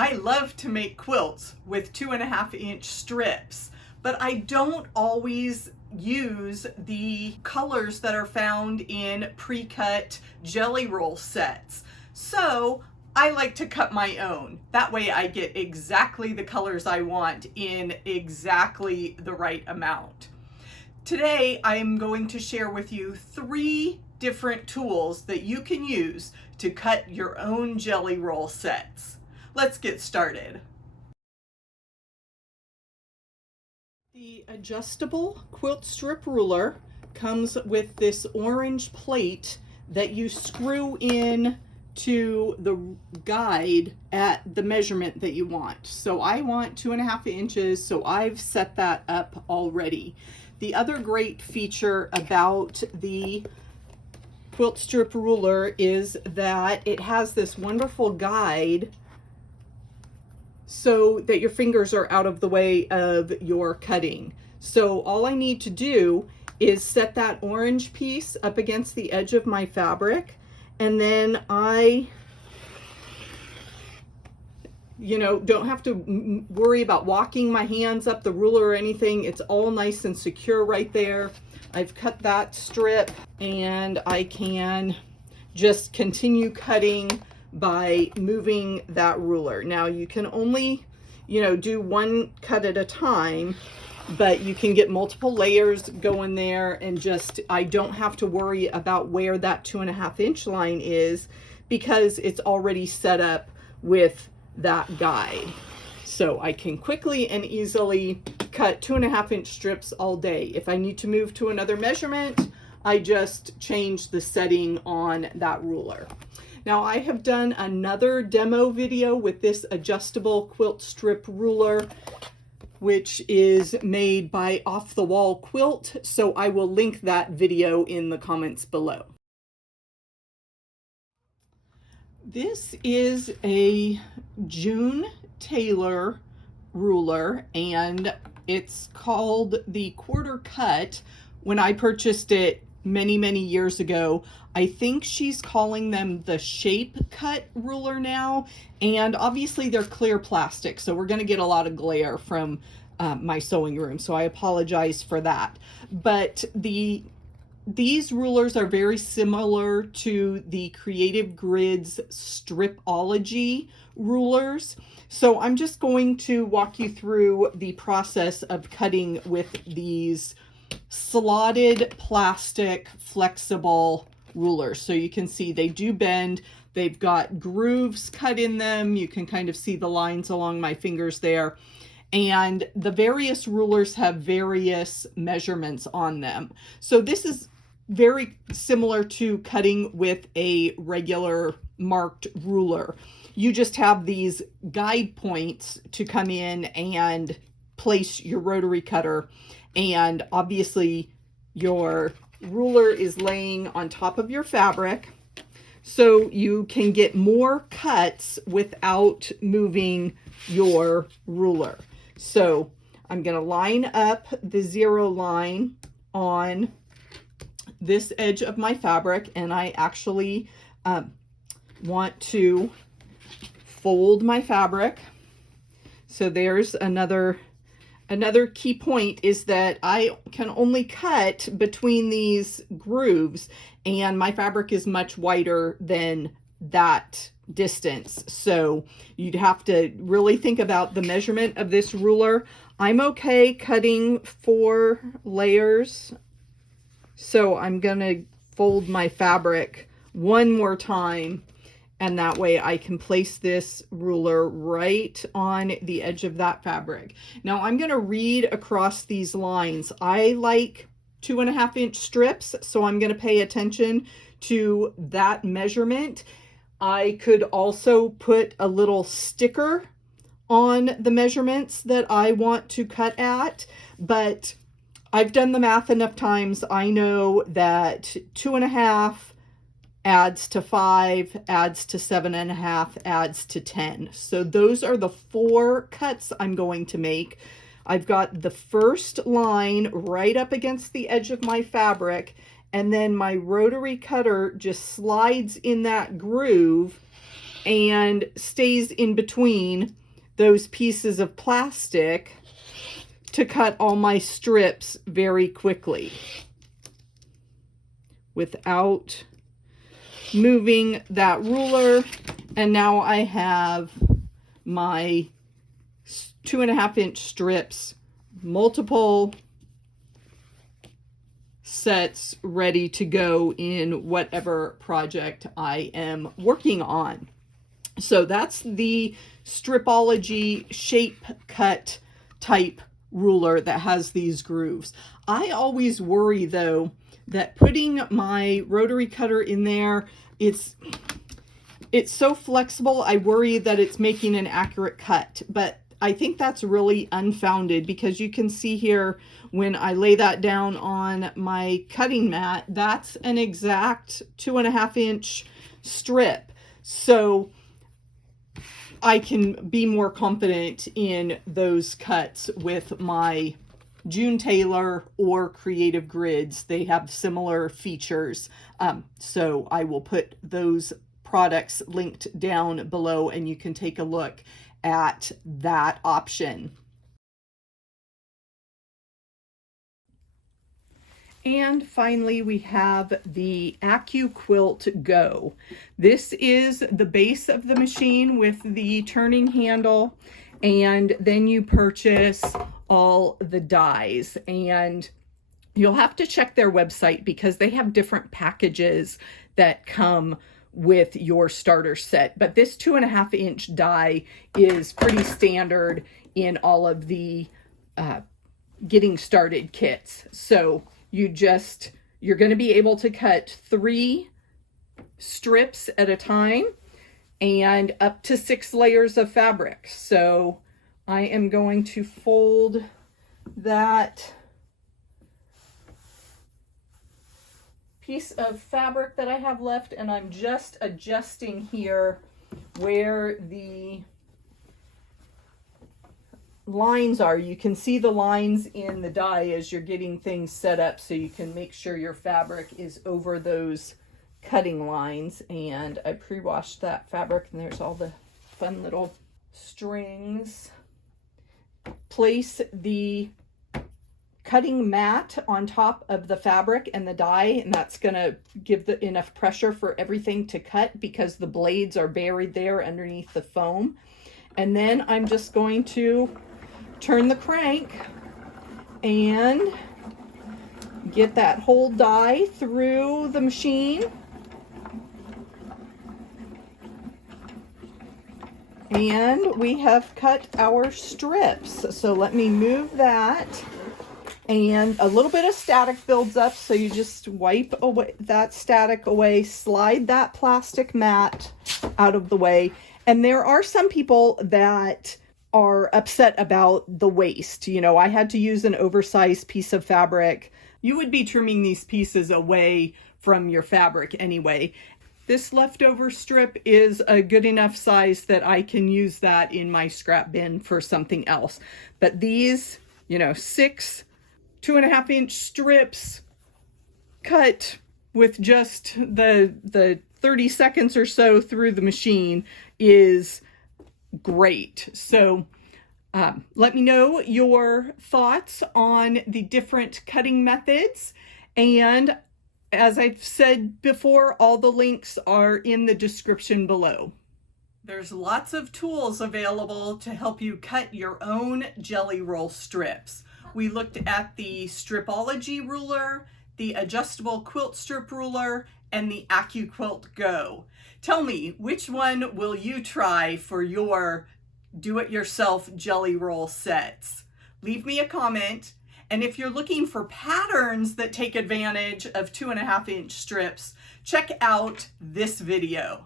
I love to make quilts with 2.5-inch strips, but I don't always use the colors that are found in pre-cut jelly roll sets. So I like to cut my own. That way I get exactly the colors I want in exactly the right amount. Today I'm going to share with you 3 different tools that you can use to cut your own jelly roll sets. Let's get started. The adjustable quilt strip ruler comes with this orange plate that you screw in to the guide at the measurement that you want. So I want 2.5 inches, so I've set that up already. The other great feature about the quilt strip ruler is that it has this wonderful guide so that your fingers are out of the way of your cutting. So all I need to do is set that orange piece up against the edge of my fabric, and then I don't have to worry about walking my hands up the ruler or anything. It's all nice and secure right there. I've cut that strip and I can just continue cutting by moving that ruler. Now you can only, do one cut at a time, but you can get multiple layers going there, and I don't have to worry about where that 2.5-inch line is because it's already set up with that guide. So I can quickly and easily cut 2.5-inch strips all day. If I need to move to another measurement, I just change the setting on that ruler. Now I have done another demo video with this adjustable quilt strip ruler, which is made by Off the Wall Quilt, so I will link that video in the comments below. This is a June Taylor ruler, and it's called the quarter cut. When I purchased it many years ago, I think she's calling them the shape cut ruler now, and obviously they're clear plastic, so we're going to get a lot of glare from my sewing room, so I apologize for that. But these rulers are very similar to the Creative Grids Stripology rulers, so I'm just going to walk you through the process of cutting with these slotted plastic flexible rulers. So you can see they do bend. They've got grooves cut in them. You can kind of see the lines along my fingers there. And the various rulers have various measurements on them. So this is very similar to cutting with a regular marked ruler. You just have these guide points to come in and place your rotary cutter, and obviously your ruler is laying on top of your fabric, so you can get more cuts without moving your ruler. So I'm going to line up the 0 line on this edge of my fabric, and I actually want to fold my fabric. So there's another key point, is that I can only cut between these grooves, and my fabric is much wider than that distance. So you'd have to really think about the measurement of this ruler. I'm okay cutting 4 layers. So I'm gonna fold my fabric one more time, and that way I can place this ruler right on the edge of that fabric. Now I'm going to read across these lines. I like 2.5-inch strips, so I'm going to pay attention to that measurement. I could also put a little sticker on the measurements that I want to cut at, but I've done the math enough times. I know that 2.5 adds to 5, adds to 7.5, adds to 10. So those are the 4 cuts I'm going to make. I've got the first line right up against the edge of my fabric, and then my rotary cutter just slides in that groove and stays in between those pieces of plastic to cut all my strips very quickly without moving that ruler. And now I have my 2.5-inch strips, multiple sets ready to go in whatever project I am working on. So that's the Stripology shape cut type ruler that has these grooves. I always worry though that putting my rotary cutter in there, it's so flexible. I worry that it's making an accurate cut, but I think that's really unfounded, because you can see here when I lay that down on my cutting mat, that's an exact 2.5-inch strip. So I can be more confident in those cuts with my June Tailor or Creative Grids. They have similar features. So I will put those products linked down below and you can take a look at that option. And finally, we have the AccuQuilt Go. This is the base of the machine with the turning handle, and then you purchase all the dies. And you'll have to check their website because they have different packages that come with your starter set. But this 2.5-inch die is pretty standard in all of the getting started kits. So you're going to be able to cut 3 strips at a time and up to 6 layers of fabric. So I am going to fold that piece of fabric that I have left, and I'm just adjusting here where the lines are. You can see the lines in the die as you're getting things set up, so you can make sure your fabric is over those cutting lines. And I pre-washed that fabric, and there's all the fun little strings. Place the cutting mat on top of the fabric and the die, and that's going to give enough pressure for everything to cut because the blades are buried there underneath the foam. And then I'm just going to turn the crank and get that whole die through the machine. And we have cut our strips. So let me move that. And a little bit of static builds up, so you just wipe away that static away, slide that plastic mat out of the way. And there are some people that are upset about the waste. You know, I had to use an oversized piece of fabric. You would be trimming these pieces away from your fabric anyway. This leftover strip is a good enough size that I can use that in my scrap bin for something else. But these, 6 2.5-inch strips cut with just the 30 seconds or so through the machine is great. So let me know your thoughts on the different cutting methods. And as I've said before, all the links are in the description below. There's lots of tools available to help you cut your own jelly roll strips. We looked at the Stripology ruler, the adjustable quilt strip ruler, and the AccuQuilt Go. Tell me, which one will you try for your do-it-yourself jelly roll sets? Leave me a comment. And if you're looking for patterns that take advantage of 2.5-inch strips, check out this video.